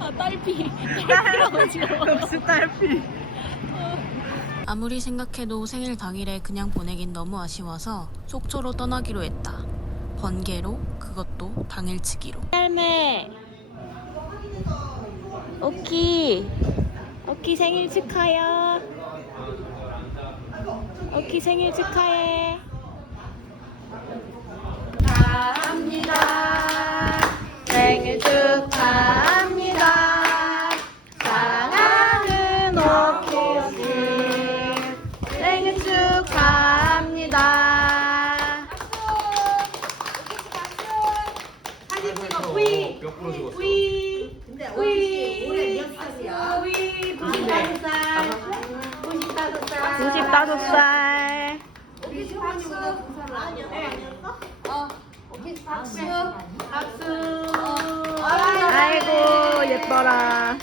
아, 딸피. 역시 딸피. 아무리 생각해도 생일 당일에 그냥 보내긴 너무 아쉬워서 속초로 떠나기로 했다. 번개로, 그것도 당일치기로. 할매. 오키. 오키 생일 축하요. 오키 생일 축하해. 축하합니다. 생일 축하합니다. 사랑하는 오키 씨 생일 축하합니다. 사진 찍어. 위. 위. 위. 올해 몇 살이야? 위. 95살. 95살. 오키 시원이보다 2살 아니었어? 오키 박수. 박수. 아이고 예뻐라.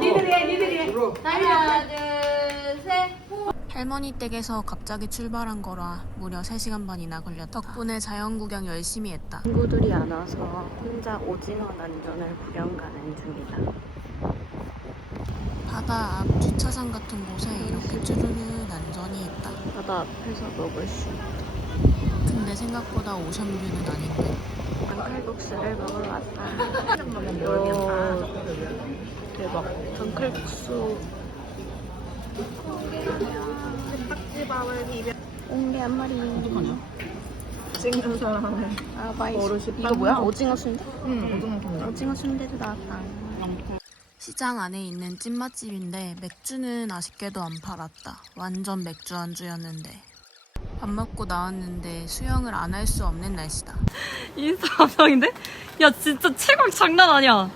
니들이 해. 하나, 둘, 셋. 할머니 댁에서 갑자기 출발한 거라 무려 3시간 반이나 걸렸다. 덕분에 자연구경 열심히 했다. 친구들이 안 와서 혼자 오징어 난전을 구경 가는 중이다. 바다 앞 주차장 같은 곳에 이렇게 쭈르르 난전이 있다. 바다 앞에서 먹을 수 있다. 근데 생각보다 오션뷰는 아닌데. 장칼국수를 먹으러 왔다. 대박. 장칼국수. 옹게 한 마리. 어떡하냐? 찍는 사람은 아, 맛있어. 버릇이 이거 뭐야? 오징어 순대? 응, 오징어 순대. 오징어 순대도 나왔다. 시장 안에 있는 찐맛집인데 맥주는 아쉽게도 안 팔았다. 완전 맥주 안주였는데. 밥 먹고 나왔는데 수영을 안 할 수 없는 날씨다. 인스타 감성인데? 야 진짜 체격 장난 아니야.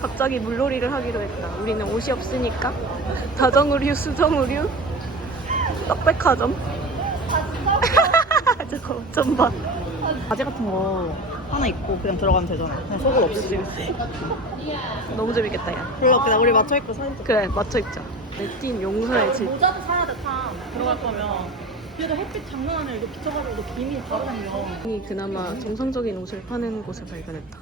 갑자기 물놀이를 하기로 했다. 우리는 옷이 없으니까 다정우류, 수정우류, 떡백화점. 저거 좀 봐. 바지 같은 거 하나 입고 그냥 들어가면 되잖아. 그냥 속옷 없이. 너무 재밌겠다 야. 그래, 우리 맞춰 입고 사진 찍자. 그래 맞춰 입자. 내팀 용서의 집. 모자도 사야 돼, 참. 들어갈 거면. 그래도 햇빛 장난 아니야. 이렇게 비쳐가지고 너 김이 바로 당겨. 이 그나마 정상적인 옷을 파는 곳을 발견했다.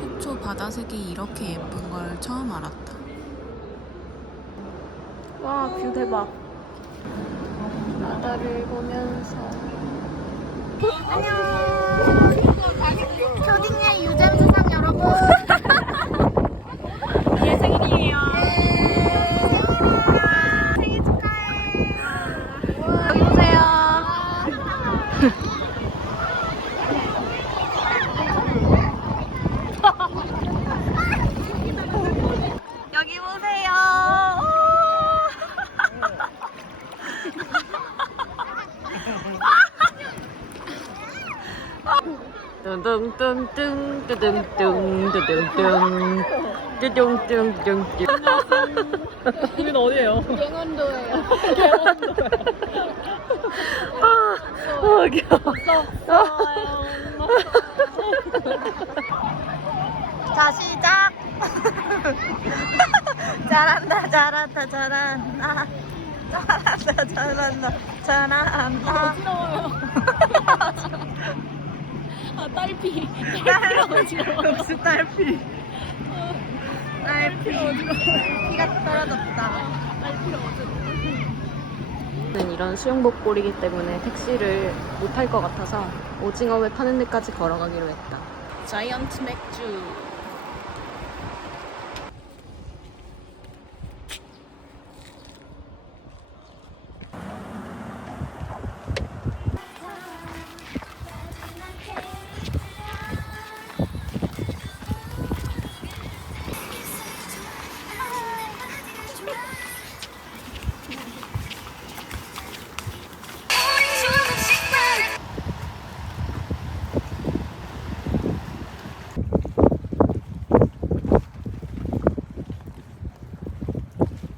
속초 바다색이 이렇게 예쁜 걸 처음 알았다. 와, 뷰 대박. 바다를 보면서. 안녕. 초딩의 유잼수상 여러분. 얘 생일이에요. 생일 축하해. 여기 보세요. 여기 보세요. 뚱뚱뚱뚱 뚜둥뚱 뚜둥뚱 뚜둥뚱뚱뚱. 우리는 어디예요? 갱원도예요. 귀여워. 자 시작. 잘한다 잘한다 잘한다. 잘한다 잘한다 잘한다. 아, 딸피. 역시 딸피. 피가 떨어졌다. 이런 수영복 꼴이기 때문에 택시를 못 탈 것 같아서 오징어회 파는 데까지 걸어가기로 했다. 자이언트 맥주.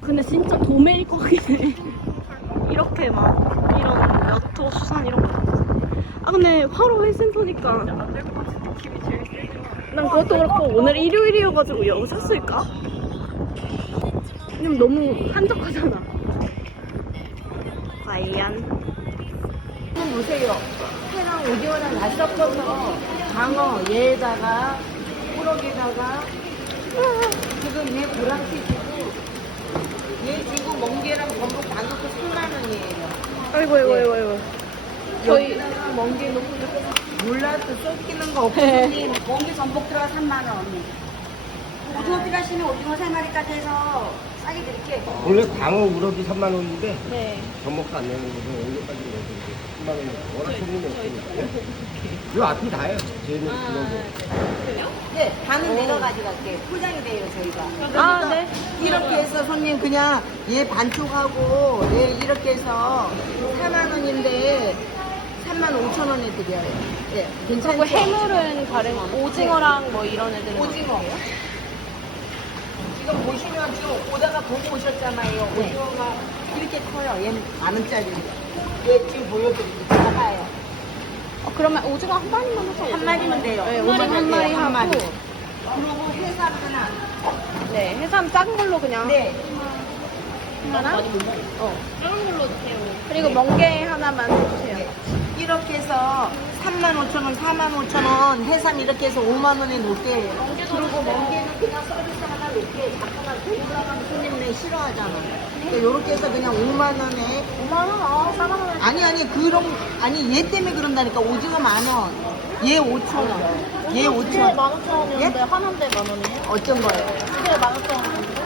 근데 진짜 도매일 것 같긴 해. 이렇게 막 이런 여토 수산 이런 거. 아 근데 화로 회센터니까 난 그것도 그렇고 오늘 일요일이어가지고 여기 샀을까? 좀 너무 한적하잖아. 과연? 보세요. 회랑 오징어랑 다 섞어서 장어 얘에다가 꾸러기에다가 지금 얘 고랑치 주고 얘 주고 멍게랑 전복 다 넣고 3만 원이에요. 아이고. 저희 멍게 넣고 몰라도 쏟기는 거 없고 손님 멍게 전복 들어가 3만 원. 오징어 필요하시면 오징어 3마리까지 해서 싸게 드릴게요. 원래 광어 우럭이 3만 원인데 네. 전먹도 안 내는 거고 여기까지 내서 3만 원이 워낙 손님이 없으니까 요 앞이 다예요. 저희는 그거 네, 반은 내려 가져갈게요. 포장이 돼요, 저희가. 아, 네. 이렇게 해서 손님 그냥 얘 반쪽하고 얘 이렇게 해서 4만 원인데 3만 5천 원에 드려요. 예, 괜찮죠? 그리고 해물은 다른 오징어랑 뭐 이런 애들은 오징어. 어때요? 지금 보시면 지금 오다가 보고 오셨잖아요. 오징어가 이렇게 커요. 얘는 만 원짜리. 얘 지금 보여드릴게요. 봐요. 그러면 오징어 한 마리만 하자. 한 마리면 돼요. 네, 오징어 한 마리 한 마리. 하고. 그리고 해삼 하나. 네, 해삼 작은 걸로 그냥 네. 하나? 작은 걸로 주세요. 그리고 멍게 하나만 해주세요. 이렇게 해서 3만 5천 원, 4만 5천 원, 해삼 이렇게 해서 5만 원에 놓게. 그리고 멍게는 그냥 서비스 하나 놓게. 자꾸만 돈 올라가면 손님네 싫어하잖아. 그러니까 이렇게 해서 그냥 5만 원에. 5만 원? 4만 원? 아니, 아니, 얘 때문에 그런다니까. 오징어 만 원. 얘 5천 원. 얘 5천 원. 15,000원이었는데 예? 하나인데 만 원이에요? 어쩐 거예요? 이게 15,000원인데?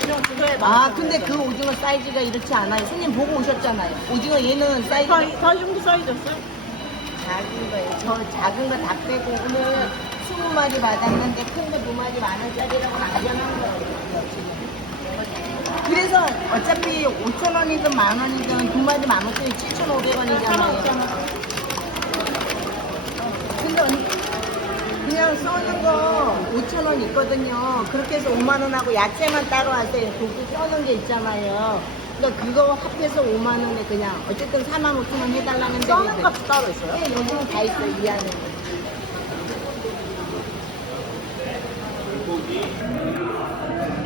그냥 두 개에 아, 근데 그 오징어 사이즈가 이렇지 않아요. 손님 보고 오셨잖아요. 오징어 얘는 사이즈가 다 이 정도 사이즈였어요? 작은 거예요. 저 작은 거 다 빼고 오늘 20마리 받았는데 큰 거 2마리 만 원짜리라고 남겨놓은 거예요. 그래서 어차피 5천 원이든 만 원이든 2마리 15,000원이 7,500원이잖아요. 근데 언니 그냥 써는 거 5,000원 있거든요. 그렇게 해서 5만 원하고 야채만 따로 하세요. 고기 써는 게 있잖아요. 그러니까 그거 합해서 5만 원에 그냥 어쨌든 4만 5천 원 해달라는데 써는 값이 따로 있어요? 네, 여기는 다 있어요. 이 안에.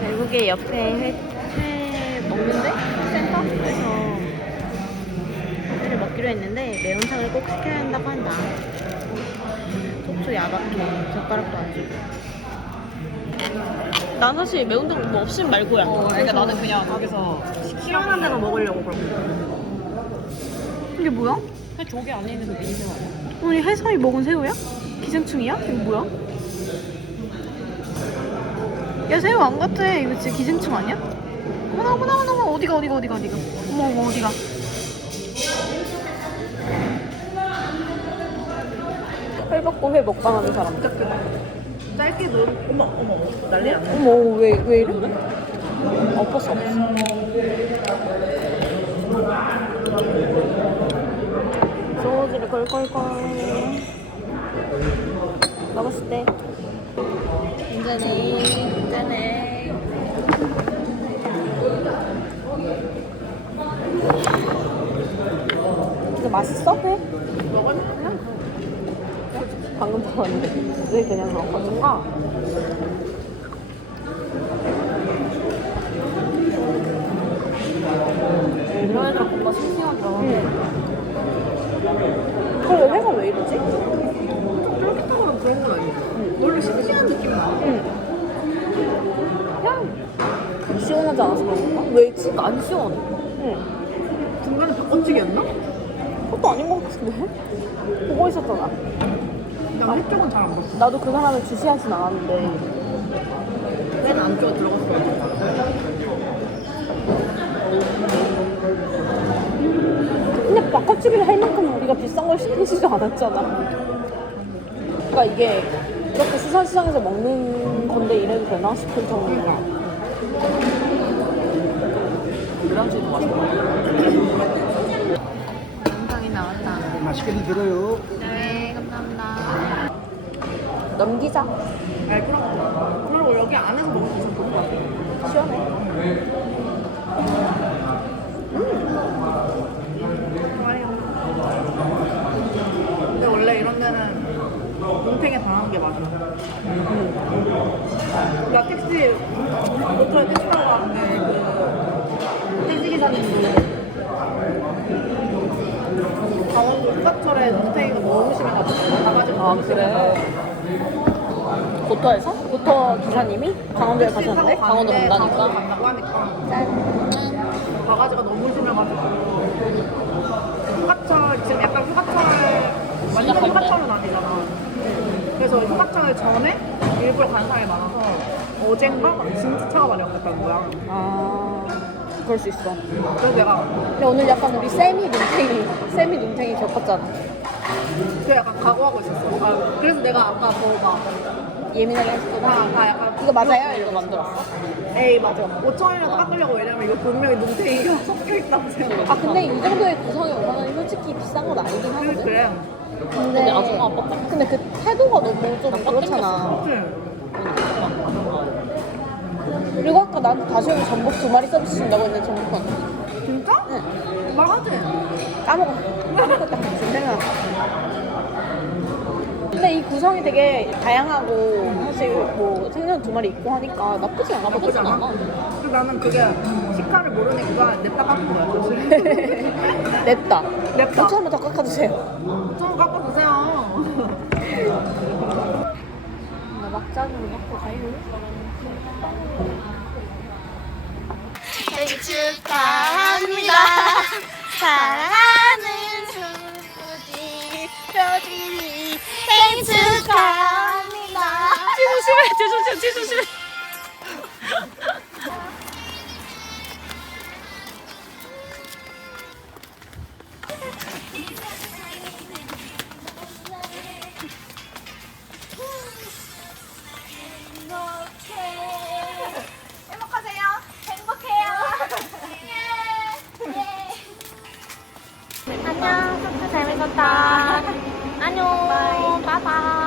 결국에 옆에 회 먹는데? 센터에서 회를 먹기로 했는데 매운탕을 꼭 시켜야 한다고 한다. 속초 야박해. 젓가락도 안 주고. 난 사실 매운탕 뭐 없으면 말고야. 그러니까 나는 그냥 거기서 시원한 데만 먹으려고 그런 이게 뭐야? 회 조개 안에 있는 그 미니새우 아니야? 아니 해삼이 먹은 새우야? 기생충이야? 이거 뭐야? 야 새우 안 같아. 이거 진짜 기생충 아니야? 어머나 어디가 어머 어디가 회 먹고 회 먹방하는 사람들. 짧게 넣은 어머 난리 났네. 어머 왜 이래? 엎었어. 소주를 걸 먹었을 때 괜찮네. 근데 맛있어? 회? 그냥 방금 먹었는데 왜 그냥 먹었는가? 이런 애들 뭔가 싱싱하더라. 그래 회가 왜 이러지? 쫄깃하거나 그런 건 아니고 원래 싱싱한 느낌 나. 그냥 시원하지 않아서 그런가? 왜지? 안 시원해. 응. 중간에 바꿔치기였나? 그것도 아닌 것 같은데? 보고 있었잖아. 난 회쪽은 잘 안 봤어. 나도 그 사람을 주시하진 않았는데. 회는 안쪽에 들어갔어. 근데 바꿔치기를 할 만큼 우리가 비싼 걸 시키지도 않았잖아. 그러니까 이게 이렇게 수산시장에서 먹는 건데 이래도 되나 싶을 정도로. 브라운치도 맛있어. 영상이 나왔다. 맛있게들 들어요. 네, 감사합니다. 넘기자. 아니 그리고 여기 안에서 먹으면 더 좋을 것 같아. 시원해. 근데 원래 이런 데는 뭉탱에 당한 게 맞아. 나 택시 못 타야 아 그래? 고터에서? 고터 기사님이 강원도에 가셨는데? 강원도 간다니까. 간다고 하니까 바가지가 너무 심해가지고 휴가철 지금 약간 휴가철 완전 휴가철은 아니잖아. 그래서 휴가철 전에 일부러 간 사람이 많아서 어젠가 진짜 차가 많이 없었다는 거야. 아 그럴 수 있어. 그래서 내가 근데 오늘 약간 우리 세미 눈탱이 겪었잖아. 그 약간 각오하고 있었어. 아, 그래서 내가 아까 뭐막 예민하게 했었구나. 다 약간 이거 맞아요? 이거 만들었어? 에이 맞아. 5천원이라도 깎으려고. 왜냐면 이거 분명히 눈탱이가 섞여있다고 생각. 아 근데 이 정도의 구성에 5만 원이 솔직히 비싼 건 아니긴 하거든. 그래. 근데 아줌마 아빠 근데 그 태도가 너무 좀 그렇잖아. 그치? 그리고 아까 나한테 다시 오면 전복 2마리 서비스 준다고 했는데 전복 안 줬어. 진짜? 응. 말하지? 까먹었다. 지금 생각. 근데 이 구성이 되게 다양하고 사실 뭐 생선 2마리 있고 하니까 나쁘지 않아. 나쁘지 않아? 근데 나는 그게 식감을 모르니까 냅다 깎은 거야 사실. 냈다. 냅다. 5천원만 더 깎아주세요. 좀 깎아주세요. 나 막장으로 먹고 가요. 생일 축하합니다. 사랑하는 효진이 생일 축하합니다. 조심해. 행복하세요. 행복해요. 안녕. 진짜 재밌었다. 안녕. 바이바이.